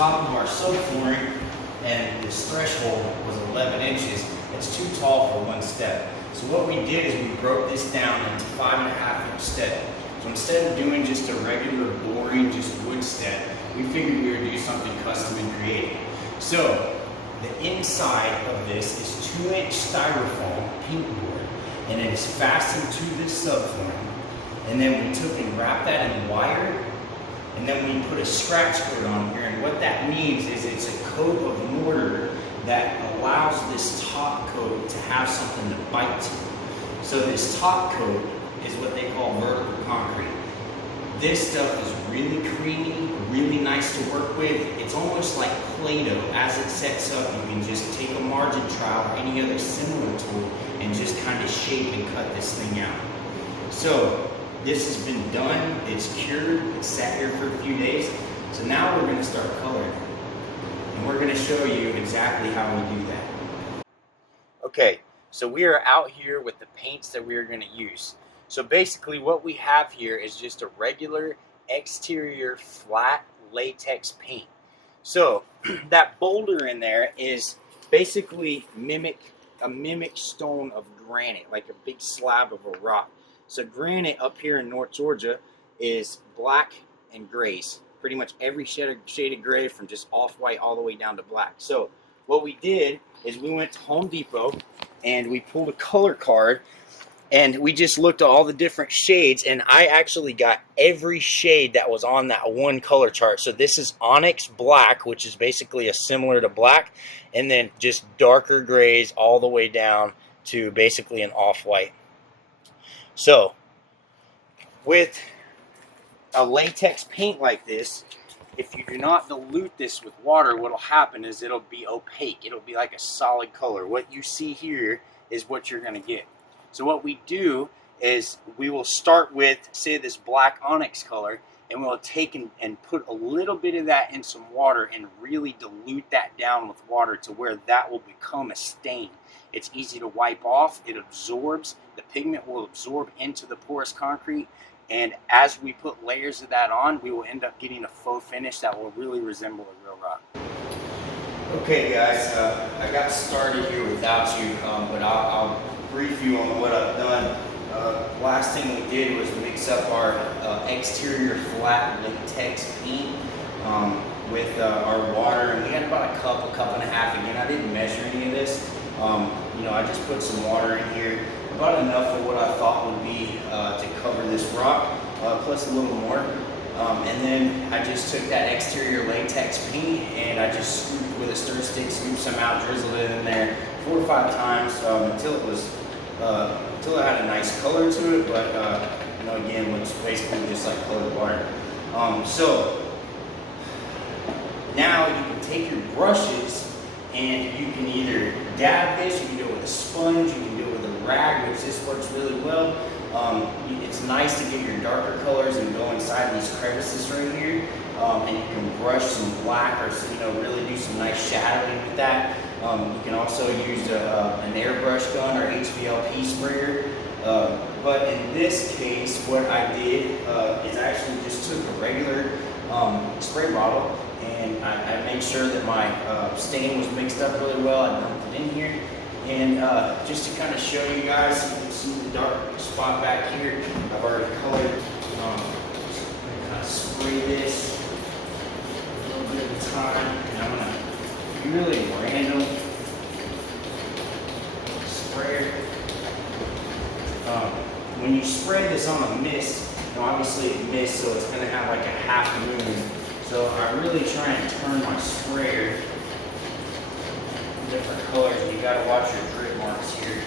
top of our subflooring, and this threshold was 11 inches. It's too tall for one step. So what we did is we broke this down into 5.5-inch step. So instead of doing just a regular boring, just wood step, we figured we would do something custom and creative. So the inside of this is 2-inch styrofoam paintboard, and it is fastened to this subflooring. And then we took and wrapped that in wire, and then we put a scratch coat on here. And what that means is it's a coat of mortar that allows this top coat to have something to bite to. So this top coat is what they call vertical concrete. This stuff is really creamy, really nice to work with. It's almost like Play-Doh. As it sets up, you can just take a margin trowel or any other similar tool and just kind of shape and cut this thing out. So this has been done, it's cured, it's sat here for a few days. So now we're gonna start coloring. And we're gonna show you exactly how we do that. Okay, so we are out here with the paints that we are gonna use. So basically what we have here is just a regular exterior flat latex paint. So that boulder in there is basically a mimic stone of granite, like a big slab of a rock. So granite up here in North Georgia is black and grays. Pretty much every shade of gray, from just off-white all the way down to black. So what we did is we went to Home Depot and we pulled a color card, and we just looked at all the different shades, and I actually got every shade that was on that one color chart. So this is onyx black, which is basically a similar to black, and then just darker grays all the way down to basically an off-white. So with a latex paint like this, if you do not dilute this with water, what will happen is it'll be opaque. It'll be like a solid color. What you see here is what you're going to get. So what we do is we will start with, say, this black onyx color, and we'll take and put a little bit of that in some water and really dilute that down with water to where that will become a stain. It's easy to wipe off. It absorbs. The pigment will absorb into the porous concrete, and as we put layers of that on, we will end up getting a faux finish that will really resemble a real rock. Okay guys, I got started here without you, but I'll brief you on what I've done. Last thing we did was mix up our exterior flat latex paint with our water, and we had about a cup and a half. Again, I didn't measure any of this. You know, I just put some water in here, about enough for what I thought would be to cover this rock, plus a little more. And then I just took that exterior latex paint and I just scooped with a stir stick, scooped some out, drizzled it in there 4 or 5 times until it had a nice color to it, but you know, again, looks basically just like colored water. So now you can take your brushes and you can either dab this, you can do it with a sponge, you can do it with a rag, which this works really well. It's nice to get your darker colors and go inside these crevices right here, and you can brush some black, or you know, really do some nice shadowing with that. You can also use an airbrush gun or HVLP sprayer. But in this case, what I did is I actually just took a regular spray bottle, and I made sure that my stain was mixed up really well. I dumped it in here, and just to kind of show you guys, you can see the dark spot back here. I've already colored. Just kind of spray this a little bit at a time, and I'm gonna be really random sprayer. When you spray this on a mist, you know, obviously it mists, so it's going to have like a half moon. So I really try and turn my sprayer different colors, and you got to watch your drip marks here.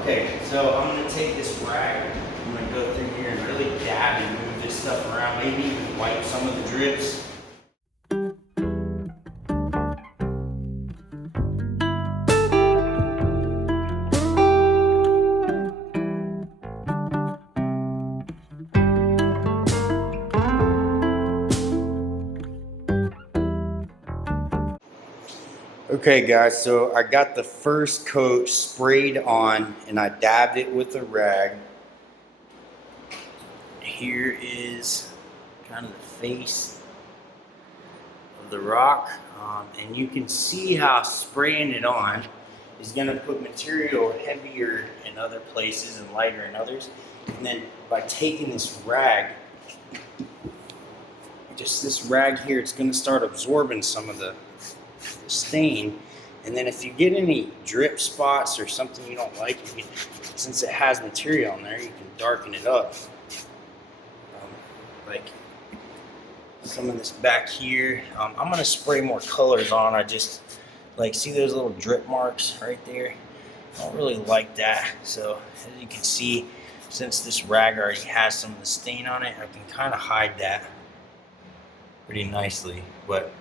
Okay, so I'm going to take this rag, I'm going to go through here and really dab and move this stuff around, maybe even wipe some of the drips. Okay guys, so I got the first coat sprayed on and I dabbed it with a rag. Here is kind of the face of the rock, and you can see how spraying it on is going to put material heavier in other places and lighter in others. And then by taking this rag, just this rag here, it's going to start absorbing some of the stain. And then if you get any drip spots or something you don't like, you can, since it has material on there, you can darken it up. Like some of this back here. I'm going to spray more colors on. I just like, see those little drip marks right there? I don't really like that. So as you can see, since this rag already has some of the stain on it, I can kind of hide that pretty nicely. But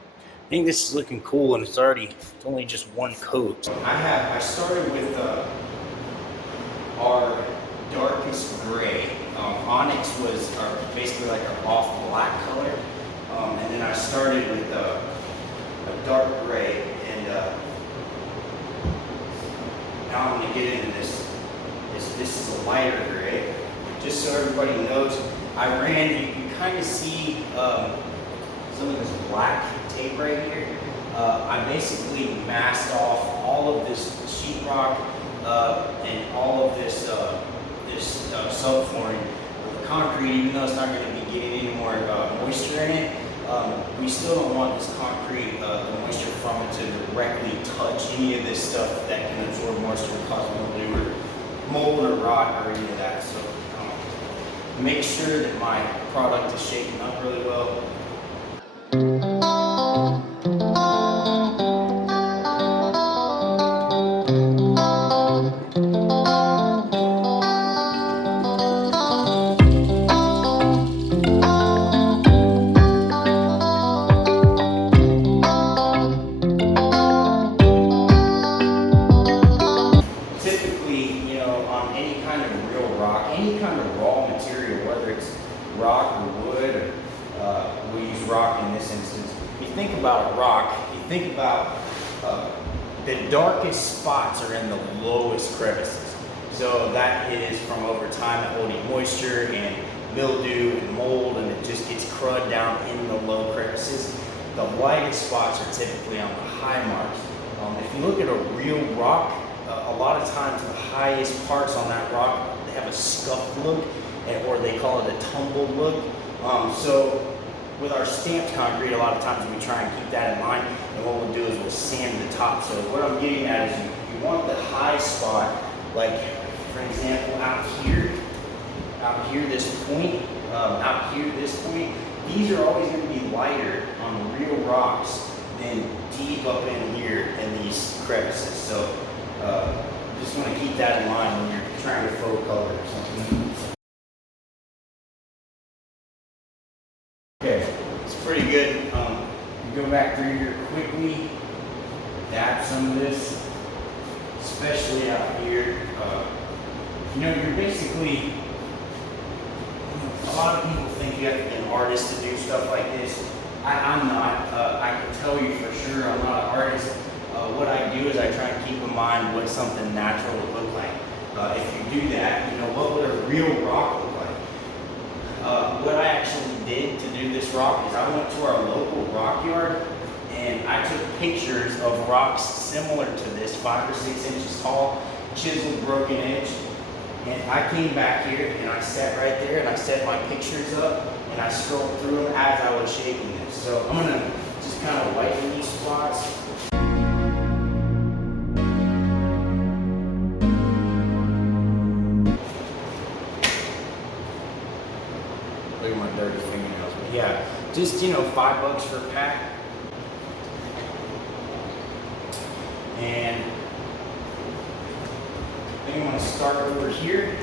I think this is looking cool, and it's only just one coat. I started with our darkest gray. Onyx was basically like an off black color, and then I started with a dark gray, and now I'm going to get into this. This is a lighter gray. Just so everybody knows, you can kind of see some of this black tape right here. I basically masked off all of this sheetrock and all of this subflooring with concrete, even though it's not going to be getting any more moisture in it. We still don't want this concrete, the moisture from it, to directly touch any of this stuff that can absorb moisture and cause mildew or mold or rot or any of that. So make sure that my product is shaken up really well. Any kind of raw material, whether it's rock or wood, or we use rock in this instance. If you think about a rock, you think about the darkest spots are in the lowest crevices. So that is from over time holding moisture and mildew and mold, and it just gets crud down in the low crevices. The lightest spots are typically on the high marks. If you look at a real rock, a lot of times the highest parts on that rock, they have a scuffed look, or they call it a tumbled look. So with our stamped concrete, a lot of times we try and keep that in mind, and what we'll do is we'll sand the top. So what I'm getting at is you want the high spot, like for example out here this point, these are always going to be lighter on real rocks than deep up in here in these crevices. So just want to keep that in mind when you're trying to faux color or something. Okay, it's pretty good. You go back through here quickly, dab some of this, especially out here. You're basically, a lot of people think you have to be an artist to do stuff like this. I'm not. I can tell you for sure I'm not an artist. What I do is I try and keep in mind what something natural would look like. If you do that, what would a real rock look like? What I actually did to do this rock is I went to our local rock yard and I took pictures of rocks similar to this, 5 or 6 inches tall, chiseled, broken edge. And I came back here and I sat right there and I set my pictures up and I scrolled through them as I was shaping this. So I'm gonna just kind of whiten these spots. Look at my dirty fingernails. But yeah, just $5 for a pack. And then you want to start over here.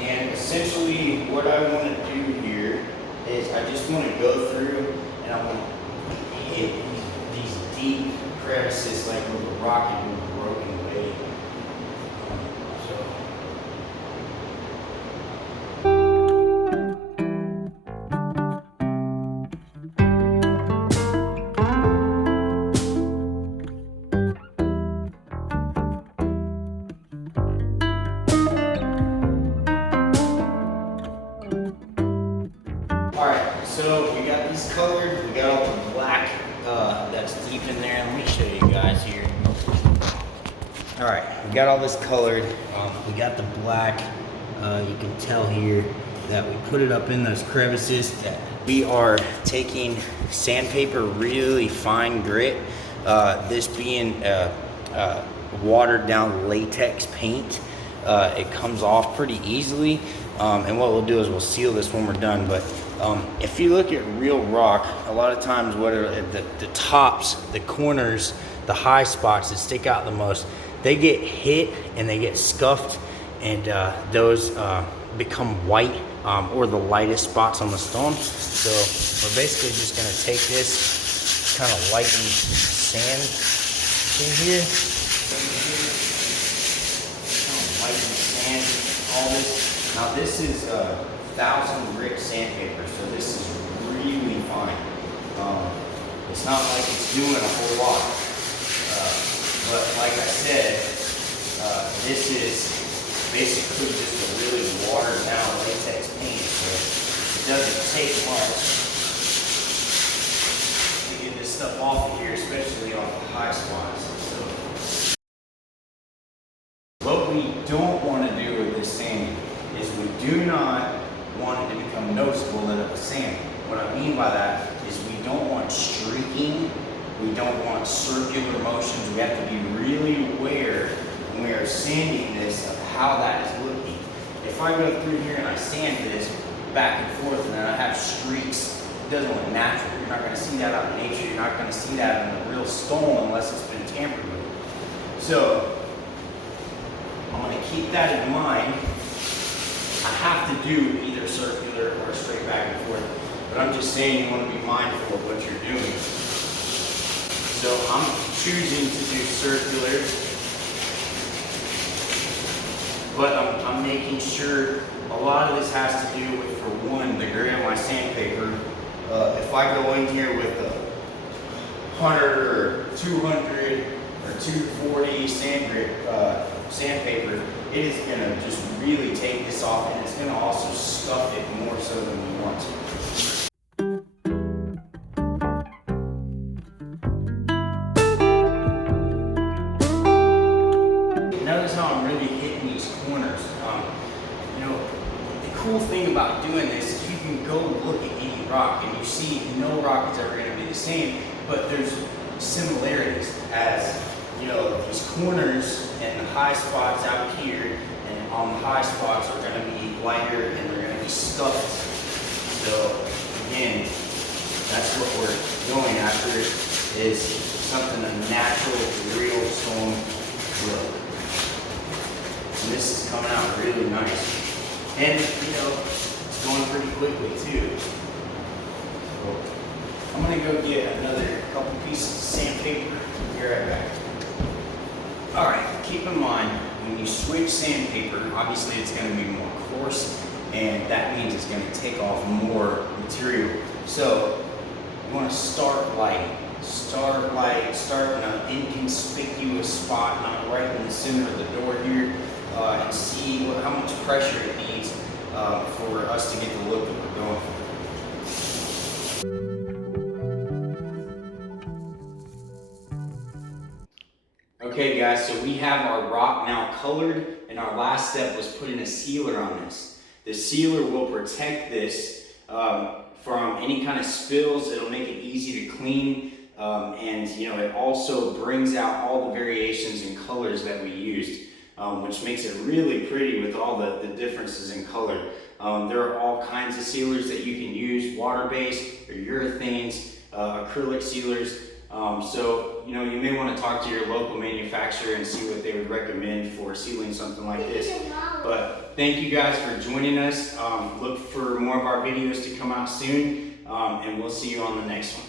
And essentially what I want to do here is I just want to go through and I want to hit these deep crevices like with a rocket being broken away. Alright, So we got these colored, we got all the black that's deep in there. Let me show you guys here. All right, we got all this colored. We got the black. You can tell here that we put it up in those crevices. We are taking sandpaper, really fine grit. This being watered down latex paint. It comes off pretty easily. And what we'll do is we'll seal this when we're done. But if you look at real rock, a lot of times the tops, the corners, the high spots that stick out the most, they get hit and they get scuffed, and those become white or the lightest spots on the stone. So we're basically just gonna take this, kind of lighten sand in here. Lighten sand, all this. Now this is 1,000 grit sandpaper, so this is really fine. It's not like it's doing a whole lot. But like I said, this is basically just a really watered down latex paint, so it doesn't take much to get this stuff off of here, especially off the high spots. So what we don't want to do with this sanding is we do not want it to become noticeable that it was sanded. What I mean by that is we don't want streaking. We don't want circular motions. We have to be really aware when we are sanding this of how that is looking. If I go through here and I sand this back and forth and then I have streaks, it doesn't look natural. You're not going to see that out in nature. You're not going to see that in a real stone unless it's been tampered with. So I'm going to keep that in mind. I have to do either circular or straight back and forth. But I'm just saying you want to be mindful of what you're doing. So I'm choosing to do circular, but I'm making sure a lot of this has to do with, for one, the grit of my sandpaper. If I go in here with a 100 or 200 or 240 sandpaper, it is going to just really take this off, and it's going to also scuff it more so than we want to. Notice how I'm really hitting these corners. You know, the cool thing about doing this is you can go look at any rock and you see no rock is ever going to be the same, but there's similarities, as you know, these corners and the high spots out here and on the high spots are going to be lighter and they're going to be scuffed. So again, that's what we're going after, is something, a natural, real stone look. And this is coming out really nice. And, you know, it's going pretty quickly too. So I'm gonna go get another couple pieces of sandpaper. Be right back. All right, keep in mind, when you switch sandpaper, obviously it's gonna be more coarse, and that means it's gonna take off more material. So you wanna start light. Start light, start in an inconspicuous spot, not right in the center of the door here. And see how much pressure it needs for us to get the look that we're going for. Okay guys, so we have our rock now colored, and our last step was putting a sealer on this. The sealer will protect this from any kind of spills. It'll make it easy to clean. And you know, it also brings out all the variations in colors that we used. Which makes it really pretty with all the differences in color. There are all kinds of sealers that you can use, water-based or urethanes, acrylic sealers. So, you know, you may want to talk to your local manufacturer and see what they would recommend for sealing something like this. But thank you guys for joining us. Look for more of our videos to come out soon, and we'll see you on the next one.